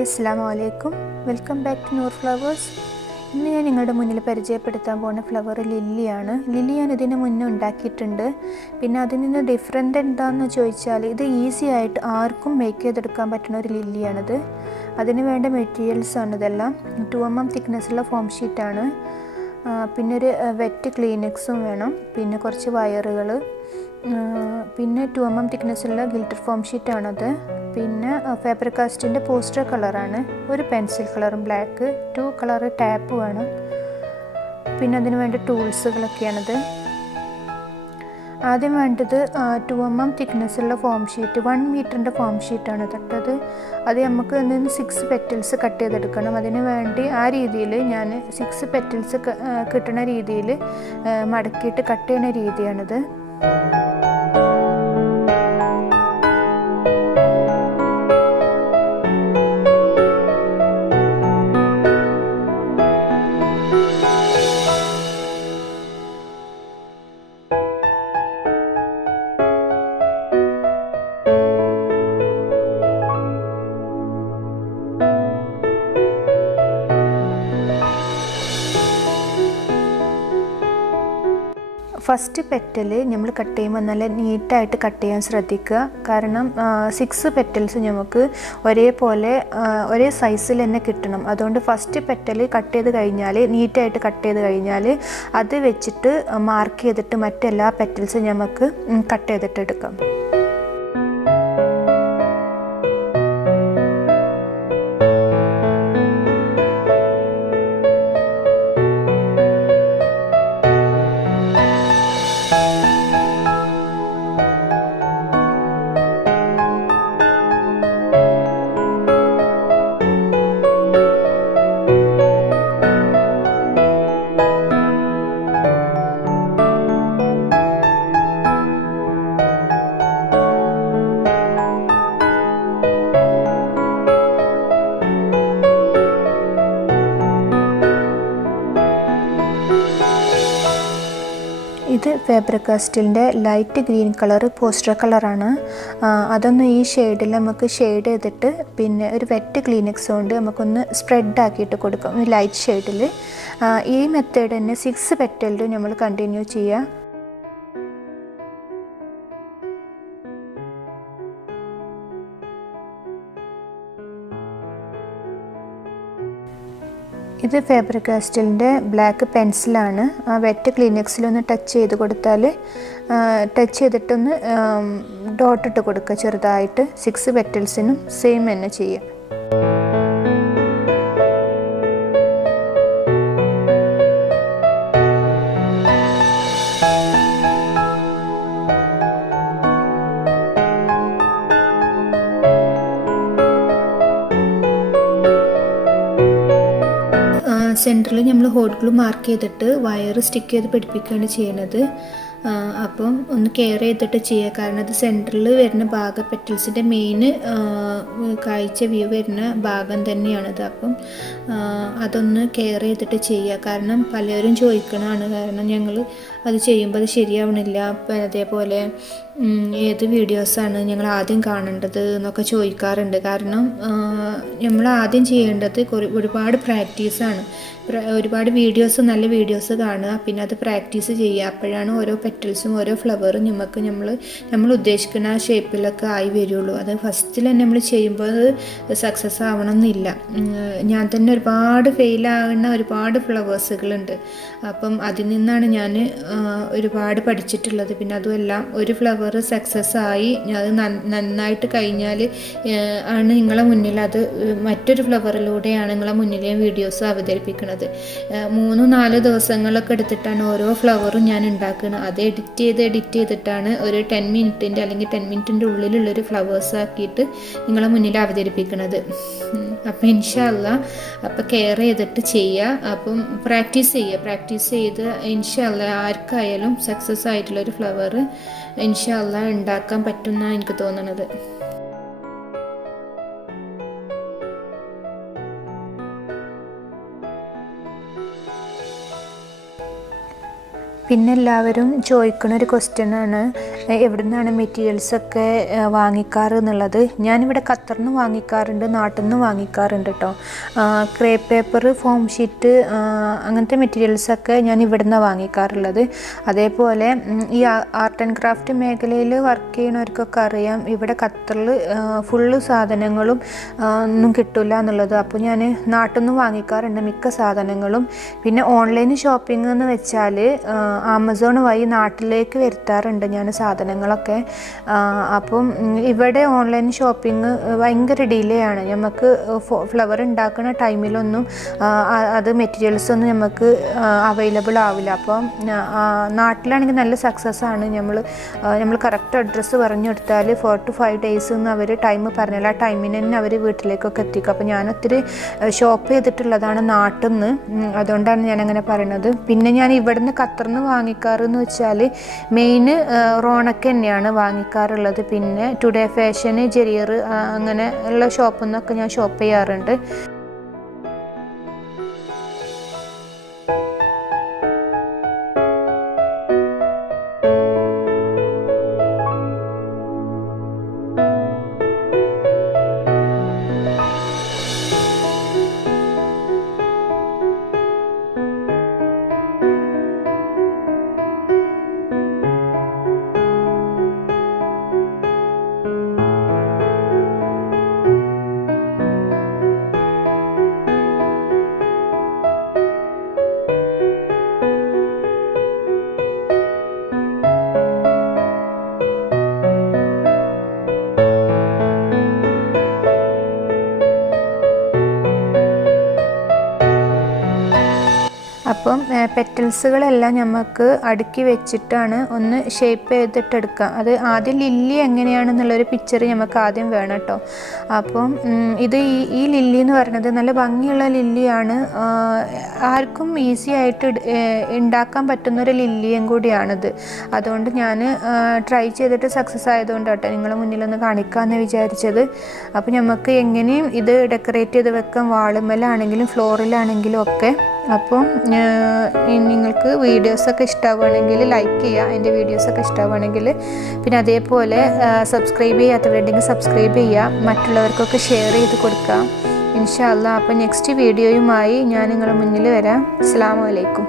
Hi അസ്സലാമു അലൈക്കും welcome back to Noor flowers. ഇന്ന് ഞാൻ നിങ്ങളുടെ മുന്നിൽ പരിചയപ്പെടുത്താൻ പോകുന്ന ഫ്ലവർ ലില്ലിയാണ്. ലില്ലി ഞാൻ ഇതിന് മുന്നേ ഉണ്ടാക്കിയിട്ടുണ്ട്. പിന്നെ അതിൽ നിന്ന് ഡിഫറെൻ്റ് എന്താണെന്ന് ചോദിച്ചാൽ ഇത് ഈസി ആയിട്ട് ആർക്കും മേക്ക് ചെയ്തെടുക്കാൻ പറ്റുന്ന ഒരു ലില്ലിയാണിത്. അതിന് വേണ്ട മെറ്റീരിയൽസാണ് ഇതെല്ലാം. 2 mm തിക്നെസ്സുള്ള ഫോം ഷീറ്റാണ്. പിന്നെ ഒരു വെറ്റ് ക്ലീനക്സും വേണം. പിന്നെ കുറച്ച് വയറുകൾ, പിന്നെ 2 mm തിക്നെസ്സുള്ള ഗിൽറ്റർ ഫോം ഷീറ്റാണത്. പിന്നെ ഫാബ്ര കാസ്റ്റിൻ്റെ പോസ്റ്റർ കളറാണ്. ഒരു പെൻസിൽ കളറും ബ്ലാക്ക്, 2 കളർ ടാപ്പ് വേണം. പിന്നെ അതിന് വേണ്ട ടൂൾസുകളൊക്കെയാണിത്. ആദ്യം വേണ്ടത് 2 mm തിക്നെസ്സുള്ള ഫോം ഷീറ്റ്, 1 മീറ്ററിൻ്റെ ഫോം ഷീറ്റാണ് തൊട്ടത്. അത് നമുക്ക് അതിന് 6 പെറ്റൽസ് കട്ട് ചെയ്തെടുക്കണം. അതിന് വേണ്ടി ആ രീതിയിൽ ഞാൻ 6 പെറ്റൽസ് കിട്ടുന്ന രീതിയിൽ മടക്കിയിട്ട് കട്ട് ചെയ്യുന്ന രീതിയാണിത്. ഫസ്റ്റ് പെറ്റൽ നമ്മൾ കട്ട് ചെയ്യുമ്പോൾ നല്ല നീറ്റായിട്ട് കട്ട് ചെയ്യാൻ ശ്രദ്ധിക്കുക. കാരണം 6 പെറ്റൽസ് നമുക്ക് ഒരേ സൈസിൽ തന്നെ കിട്ടണം. അതുകൊണ്ട് ഫസ്റ്റ് പെറ്റൽ കട്ട് ചെയ്ത് കഴിഞ്ഞാൽ, നീറ്റായിട്ട് കട്ട് ചെയ്ത് കഴിഞ്ഞാൽ അത് വെച്ചിട്ട് മാർക്ക് ചെയ്തിട്ട് മറ്റെല്ലാ പെറ്റൽസും നമുക്ക് കട്ട് ചെയ്തിട്ട് എടുക്കാം. ഇത് ഫാബ്ര കാസ്റ്റിൻ്റെ ലൈറ്റ് ഗ്രീൻ കളർ പോസ്റ്റർ കളറാണ്. അതൊന്ന് ഈ ഷെയ്ഡിൽ നമുക്ക് ഷെയ്ഡ് ചെയ്തിട്ട് പിന്നെ ഒരു വെറ്റ് ക്ലീനക്സ് കൊണ്ട് നമുക്കൊന്ന് സ്പ്രെഡ് ആക്കിയിട്ട് കൊടുക്കാം ഈ ലൈറ്റ് ഷെയ്ഡിൽ. ഈ മെത്തേഡ് തന്നെ 6 പെറ്റലിലും നമ്മൾ കണ്ടിന്യൂ ചെയ്യുക. ഇത് ഫാബ്ര കാസ്റ്റിലിൻ്റെ ബ്ലാക്ക് പെൻസിലാണ്. ആ വെറ്റ് ക്ലീനക്സിലൊന്ന് ടച്ച് ചെയ്ത് കൊടുത്താൽ, ടച്ച് ചെയ്തിട്ടൊന്ന് ഡോട്ട് ഇട്ട് കൊടുക്കുക ചെറുതായിട്ട്. 6 പെറ്റൽസിനും സെയിം തന്നെ ചെയ്യുക. സെൻറ്ററിൽ നമ്മൾ ഹോട്ട് ഗ്ലൂ മാർക്ക് ചെയ്തിട്ട് വയർ സ്റ്റിക്ക് ചെയ്ത് പിടിപ്പിക്കുകയാണ് ചെയ്യുന്നത്. അപ്പം ഒന്ന് കെയർ ചെയ്തിട്ട് ചെയ്യുക. കാരണം അത് സെൻറ്ററിൽ വരുന്ന ഭാഗം പെറ്റൽസിൻ്റെ മെയിൻ കാഴ്ച വ്യൂ വരുന്ന ഭാഗം തന്നെയാണത്. അപ്പം അതൊന്ന് കെയർ ചെയ്തിട്ട് ചെയ്യുക. കാരണം പലരും ചോദിക്കണതാണ്, കാരണം ഞങ്ങൾ അത് ചെയ്യുമ്പോൾ അത് ശരിയാവണില്ല, അതേപോലെ ഏത് വീഡിയോസാണ് ഞങ്ങൾ ആദ്യം കാണേണ്ടത് എന്നൊക്കെ ചോദിക്കാറുണ്ട്. കാരണം നമ്മൾ ആദ്യം ചെയ്യേണ്ടത് ഒരുപാട് പ്രാക്ടീസാണ്. ഒരുപാട് വീഡിയോസ്, നല്ല വീഡിയോസ് കാണുക, പിന്നെ അത് പ്രാക്ടീസ് ചെയ്യുക. അപ്പോഴാണ് ഓരോ പെറ്റൽസും ഓരോ ഫ്ലവറും നമ്മൾ ഉദ്ദേശിക്കുന്ന ആ ഷേപ്പിലൊക്കെ ആയി വരുള്ളൂ. അത് ഫസ്റ്റിൽ തന്നെ നമ്മൾ ചെയ്യുമ്പോൾ അത് സക്സസ് ആവണമെന്നില്ല. ഞാൻ തന്നെ ഒരുപാട് ഫെയിലാകുന്ന ഒരുപാട് ഫ്ലവേഴ്സുകളുണ്ട്. അപ്പം അതിൽ നിന്നാണ് ഞാൻ ഒരുപാട് പഠിച്ചിട്ടുള്ളത്. പിന്നെ അതുമെല്ലാം ഒരു ഫ്ലവർ സക്സസ് ആയി അത് നന്നായിട്ട് കഴിഞ്ഞാൽ ആണ് നിങ്ങളെ മുന്നിൽ അത് മറ്റൊരു ഫ്ലവറിലൂടെയാണ് നിങ്ങളെ മുന്നിലെ വീഡിയോസ് അവതരിപ്പിക്കുന്നത്. 3-4 ദിവസങ്ങളൊക്കെ എടുത്തിട്ടാണ് ഓരോ ഫ്ലവറും ഞാൻ ഉണ്ടാക്കുന്നത്. അത് എഡിറ്റ് ചെയ്തിട്ടാണ് ഒരു 10 മിനിറ്റിൻ്റെ അല്ലെങ്കിൽ 10 മിനിറ്റിൻ്റെ ഉള്ളിലുള്ളൊരു ഫ്ലവേഴ്സ് ആക്കിയിട്ട് നിങ്ങളെ മുന്നിൽ അവതരിപ്പിക്കുന്നത്. അപ്പം ഇൻഷാ അല്ലാ അപ്പം കെയർ ചെയ്തിട്ട് ചെയ്യുക. അപ്പം പ്രാക്ടീസ് ചെയ്ത് ഇൻഷാ അല്ലാ ആർക്കായാലും സക്സസ് ആയിട്ടുള്ളൊരു ഫ്ലവർ ഇൻഷാ അല്ലാ ഉണ്ടാക്കാൻ പറ്റുമെന്നാണ് എനിക്ക് തോന്നുന്നത്. പിന്നെ എല്ലാവരും ചോദിക്കുന്ന ഒരു ക്വസ്റ്റ്യനാണ് എവിടെ നിന്നാണ് മെറ്റീരിയൽസൊക്കെ വാങ്ങിക്കാറ് എന്നുള്ളത്. ഞാനിവിടെ ഖത്തറിൽ നിന്ന് വാങ്ങിക്കാറുണ്ട്, നാട്ടിൽ നിന്ന് വാങ്ങിക്കാറുണ്ട് കേട്ടോ. ക്രേപ്പ് പേപ്പർ, ഫോം ഷീറ്റ് അങ്ങനത്തെ മെറ്റീരിയൽസൊക്കെ ഞാൻ ഇവിടെ നിന്നാണ് വാങ്ങിക്കാറുള്ളത്. അതേപോലെ ഈ ആർട്ട് ആൻഡ് ക്രാഫ്റ്റ് മേഖലയിൽ വർക്ക് ചെയ്യുന്നവർക്കൊക്കെ അറിയാം ഇവിടെ ഖത്തറിൽ ഫുള്ള് സാധനങ്ങളും ഒന്നും കിട്ടില്ല എന്നുള്ളത്. അപ്പോൾ ഞാൻ നാട്ടിൽ നിന്ന് വാങ്ങിക്കാറുണ്ട് മിക്ക സാധനങ്ങളും. പിന്നെ ഓൺലൈൻ ഷോപ്പിംഗ് എന്ന് വെച്ചാൽ ആമസോൺ വഴി നാട്ടിലേക്ക് വരുത്താറുണ്ട് ഞാൻ സാധനങ്ങളൊക്കെ. അപ്പം ഇവിടെ ഓൺലൈൻ ഷോപ്പിംഗ് ഭയങ്കര ഡിലേ ആണ്. നമുക്ക് ഫ്ലവർ ഉണ്ടാക്കുന്ന ടൈമിലൊന്നും അത് മെറ്റീരിയൽസൊന്നും നമുക്ക് അവൈലബിൾ ആവില്ല. അപ്പം നാട്ടിലാണെങ്കിൽ നല്ല സക്സസ് ആണ്. നമ്മൾ കറക്റ്റ് അഡ്രസ്സ് പറഞ്ഞു കൊടുത്താൽ 4 to 5 days എന്ന് അവർ ടൈം പറഞ്ഞാൽ ആ ടൈമിന് തന്നെ അവർ വീട്ടിലേക്കൊക്കെ എത്തിക്കും. അപ്പോൾ ഞാനൊത്തിരി ഷോപ്പ് ചെയ്തിട്ടുള്ളതാണ് നാട്ടിൽ നിന്ന്, അതുകൊണ്ടാണ് ഞാനങ്ങനെ പറയണത്. പിന്നെ ഞാൻ ഇവിടുന്ന് ഖത്തറിൽ നിന്ന് വാങ്ങിക്കാറെന്ന് വെച്ചാൽ മെയിൻ റോണക്ക് തന്നെയാണ് വാങ്ങിക്കാറുള്ളത്. പിന്നെ ടുഡേ ഫാഷന്, ജെറിയർ അങ്ങനെ ഉള്ള ഷോപ്പിൽ നിന്നൊക്കെ ഞാൻ ഷോപ്പ് ചെയ്യാറുണ്ട്. അപ്പം പെറ്റൽസുകളെല്ലാം നമുക്ക് അടുക്കി വെച്ചിട്ടാണ് ഒന്ന് ഷേപ്പ് ചെയ്തിട്ടെടുക്കാം. അത് ആദ്യം ലില്ലി എങ്ങനെയാണെന്നുള്ളൊരു പിക്ചർ നമുക്ക് ആദ്യം വേണം കേട്ടോ. അപ്പം ഇത് ഈ ലില്ലി എന്ന് പറയുന്നത് നല്ല ഭംഗിയുള്ള ലില്ലിയാണ്. ആർക്കും ഈസി ആയിട്ട് ഉണ്ടാക്കാൻ പറ്റുന്നൊരു ലില്ലിയും കൂടിയാണിത്. അതുകൊണ്ട് ഞാൻ ട്രൈ ചെയ്തിട്ട് സക്സസ് ആയതുകൊണ്ട് കേട്ടോ നിങ്ങളുടെ മുന്നിലൊന്ന് കാണിക്കാമെന്ന് വിചാരിച്ചത്. അപ്പോൾ നമുക്ക് എങ്ങനെയും ഇത് ഡെക്കറേറ്റ് ചെയ്ത് വെക്കാം, വാളുമ്മലാണെങ്കിലും ഫ്ലോറിലാണെങ്കിലും ഒക്കെ. അപ്പം നിങ്ങൾക്ക് വീഡിയോസൊക്കെ ഇഷ്ടമാവുകയാണെങ്കിൽ ലൈക്ക് ചെയ്യുക, എൻ്റെ വീഡിയോസൊക്കെ ഇഷ്ടമാവുകയാണെങ്കിൽ. പിന്നെ അതേപോലെ സബ്സ്ക്രൈബ് ചെയ്യാത്തവരുണ്ടെങ്കിൽ സബ്സ്ക്രൈബ് ചെയ്യുക, മറ്റുള്ളവർക്കൊക്കെ ഷെയർ ചെയ്ത് കൊടുക്കുക ഇൻഷാ അല്ലാഹ്. അപ്പോൾ നെക്സ്റ്റ് വീഡിയോയുമായി ഞാൻ നിങ്ങളുടെ മുന്നിൽ വരാം. അസ്സലാമു അലൈക്കും.